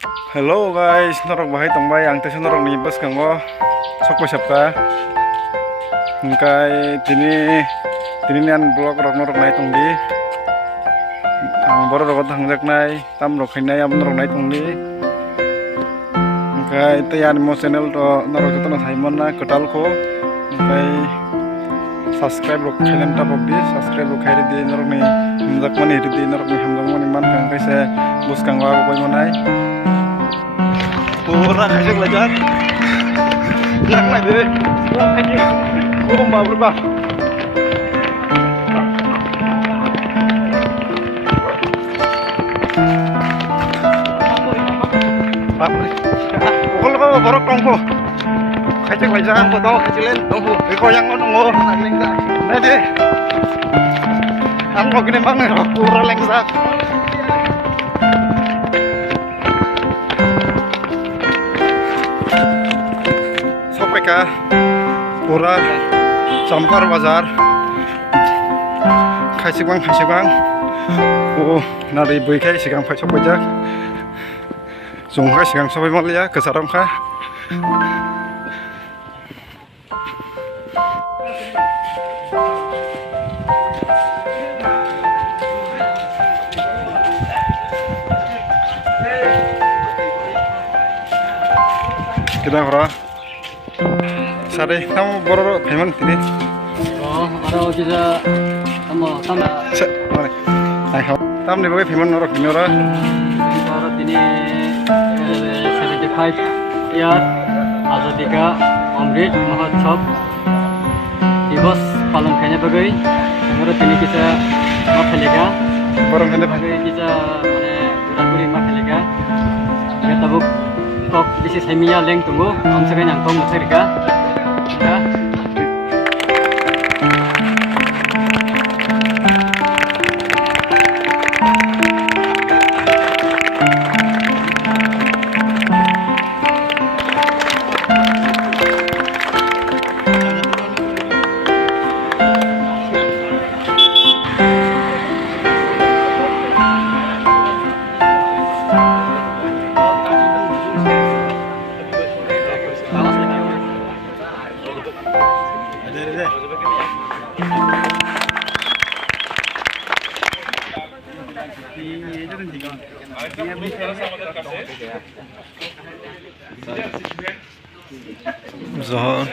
Hello guys, norok bahai tongbai ang teso norok ni bus kanggo sok sapka. Hingkai tini nian blog rok norok nai tongdi. Ang boro rok hangjak nai, tam rok khainai am norok nai tongdi. Hingkai tian mo channel to norok jotono thaimon na kotal ko. Hingkai subscribe rok khainam tapok di, subscribe rok khairi di norok ni hangjak mani hiri di norok ni hamjang mani man hingkai se bus kanggo ago koi monai. Pura khajak lajat lang lai deh berubah pukul apa borok tongko khajak lajat foto kecilen tongko iko yang nongko lengsak nah deh ang gini banget pura lengsak ka pura Sampar Bazar khaisibang o nari boi sigang phai sok bajak jongkha sigang sabai malia kesaram kha kita ora sare kamu boro payment tini aro kita sama ai ha tam ni bagai payment norok dinora aro tini 75 year azadi ka amrit mahotsav दिवस पालन करने बगै aro tini kita mafelega borong hande bagai kita mane duraguri mafelega metabuk tok bisi semia leng tunggu am sagai nang tong maserika ya Zohor